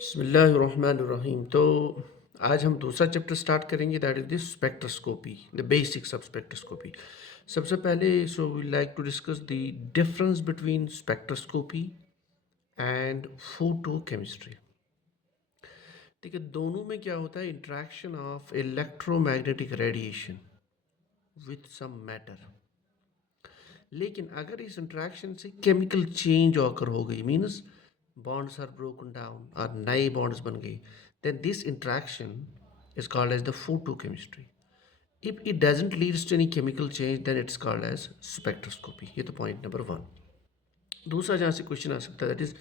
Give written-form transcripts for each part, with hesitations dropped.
बिस्मिल्लाहिर्रहमानिर्रहीम। तो आज हम दूसरा चैप्टर स्टार्ट करेंगे, that is the spectroscopy, the basics of spectroscopy. सबसे पहले we like to discuss the difference between spectroscopy and photochemistry. देखिए, दोनों में क्या होता है, interaction of electromagnetic radiation with some matter. लेकिन अगर इस इंट्रैक्शन से केमिकल चेंज ऑकर हो गई, means bonds are broken down और नए bonds बन गए, then this interaction is called as the photochemistry. If it doesn't leads to any chemical change, then it's called as spectroscopy. ये तो point number one. दूसरा जहाँ से क्वेश्चन आ सकता है, दैट इज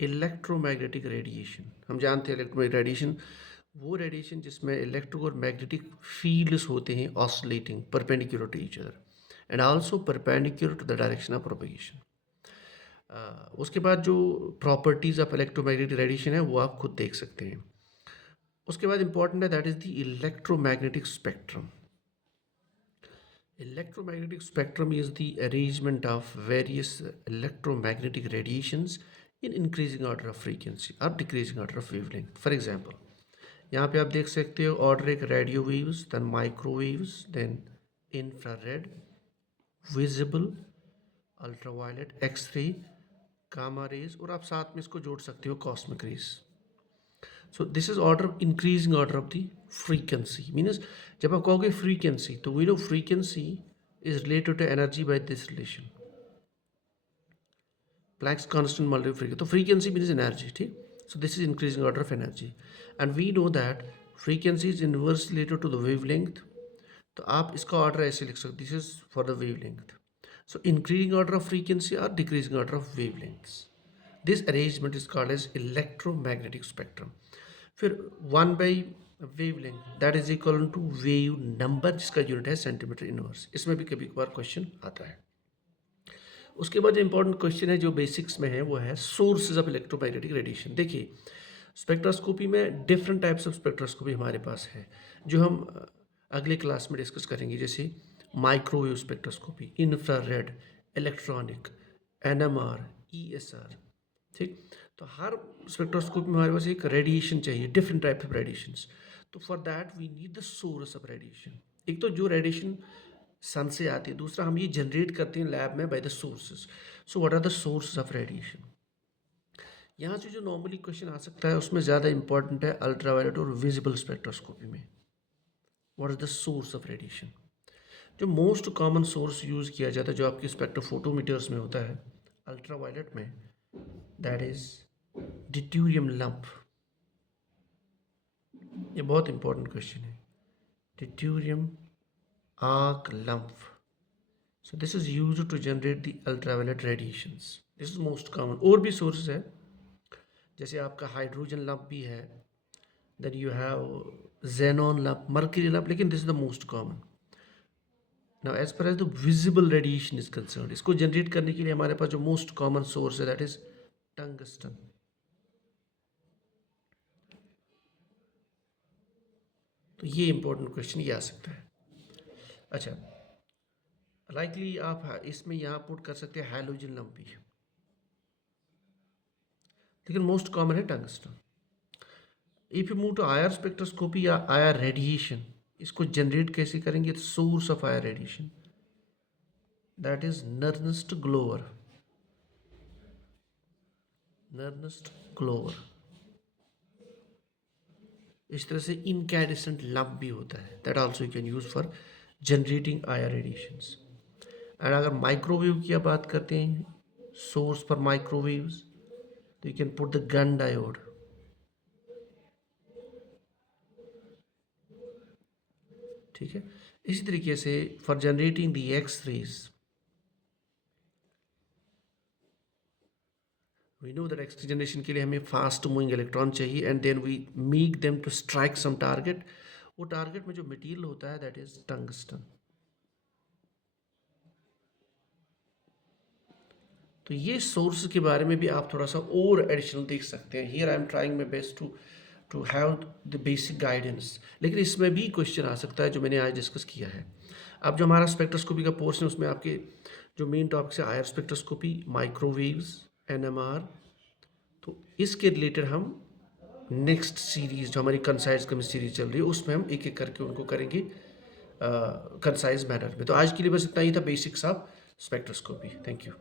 इलेक्ट्रोमैग्नेटिक रेडिएशन। हम जानते हैं इलेक्ट्रोमैग्नेटिक रेडिएशन वो रेडिएशन जिसमें इलेक्ट्रिक और मैग्नेटिक फील्ड्स होते हैं oscillating perpendicular to each other and also perpendicular to the direction of propagation. उसके बाद जो प्रॉपर्टीज़ ऑफ इलेक्ट्रोमैग्नेटिक रेडिएशन है वो आप खुद देख सकते हैं। उसके बाद इंपॉर्टेंट है, that is the electromagnetic spectrum. Electromagnetic spectrum is the arrangement of various electromagnetic radiations in increasing order of frequency or decreasing order of wavelength. For example, यहाँ पे आप देख सकते हो ऑर्डर एक radio waves, then microwaves, then infrared, visible, ultraviolet, X ray, gamma rays, और आप साथ में इसको जोड़ सकते हो cosmic rays. So this is order, increasing order of the frequency. Means जब आप कहोगे फ्रीक्वेंसी, तो we know frequency is related to energy by this relation, Planck's constant multiply frequency. तो फ्रीक्वेंसी मीन्स एनर्जी, ठीक। So this is increasing order of energy and we know that frequency is inverse related to the wavelength. तो आप इसका order ऐसे लिख सकते, this is for the wavelength. So increasing order of frequency और decreasing order of wavelengths, this arrangement is called as electromagnetic spectrum. फिर 1 wavelength that is equal to wave number, जिसका unit है सेंटीमीटर इनवर्स। इसमें भी कभी कभार question आता है। उसके बाद जो इंपॉर्टेंट क्वेश्चन है जो बेसिक्स में है वो है सोर्सेज ऑफ इलेक्ट्रोमैग्नेटिक रेडिएशन। देखिए, स्पेक्ट्रोस्कोपी में डिफरेंट टाइप्स ऑफ स्पेक्ट्रोस्कोपी हमारे पास है जो हम अगले क्लास में डिस्कस करेंगे, जैसे microwave spectroscopy, infrared, electronic, NMR, ESR, ठीक। तो हर स्पेक्ट्रोस्कोपी में हमारे पास एक रेडिएशन चाहिए, डिफरेंट टाइप ऑफ रेडिएशंस। तो for that we need the source of radiation. एक तो जो रेडिएशन सन से आती है, दूसरा हम ये जनरेट करते हैं लैब में by the sources. So what are the sources of radiation. यहाँ से जो नॉर्मली क्वेश्चन आ सकता है उसमें ज़्यादा इंपॉर्टेंट है अल्ट्रावायलेट और विजिबल स्पेक्ट्रोस्कोपी में, what is the source of radiation. जो मोस्ट कॉमन सोर्स यूज़ किया जाता है जो आपके स्पेक्ट्रोफोटोमीटर्स में होता है अल्ट्रावायलेट में, दैट इज डिट्यूरियम लंप। ये बहुत इंपॉर्टेंट क्वेश्चन है, डिट्यूरियम arc lump. So this is used to generate the ultraviolet radiations. This is most common. और भी sources है, जैसे आपका हाइड्रोजन लंप भी है, then you have xenon lump, mercury lump, लेकिन this is the most common. Now as far as the visible radiation is concerned, इसको generate करने के लिए हमारे पास जो most common source है that is tungsten. तो ये इंपॉर्टेंट क्वेश्चन ये आ सकता है। अच्छा, लाइकली आप इसमें यहाँ पुट कर सकते हैं हैलोजन लंप भी, लेकिन मोस्ट कॉमन है tungsten. If you move to IR spectroscopy या आईआर रेडिएशन, इसको जनरेट कैसे करेंगे, source of IR radiation that is Nernst glower, Nernst glower. इस तरह से इनकैंडेसेंट लंप भी होता है, that also you can use for generating IR radiations. And अगर माइक्रोवेव की आप बात करते हैं, सोर्स फॉर माइक्रोवेव्स, तो you can put the Gunn diode. ठीक है, इसी तरीके से for generating the X rays, we know that X generation के लिए हमें फास्ट मूविंग इलेक्ट्रॉन चाहिए and then we make them to strike some target. वो टारगेट में जो मटेरियल होता है दैट इज टंगस्टन। तो ये सोर्स के बारे में भी आप थोड़ा सा और एडिशनल देख सकते हैं। Here I am trying my best to have the basic guidance, लेकिन इसमें भी क्वेश्चन आ सकता है जो मैंने आज डिस्कस किया है। अब जो हमारा स्पेक्ट्रोस्कोपी का पोर्शन है उसमें आपके जो मेन टॉपिक्स है आईआर स्पेक्ट्रोस्कोपी, माइक्रोवेव्स, एनएमआर, तो इसके रिलेटेड हम नेक्स्ट सीरीज़ जो हमारी कंसाइज केमिस्ट्री सीरीज चल रही है उसमें हम एक एक करके उनको करेंगे कंसाइज मैनर में। तो आज के लिए बस इतना ही था, basics of spectroscopy. Thank you.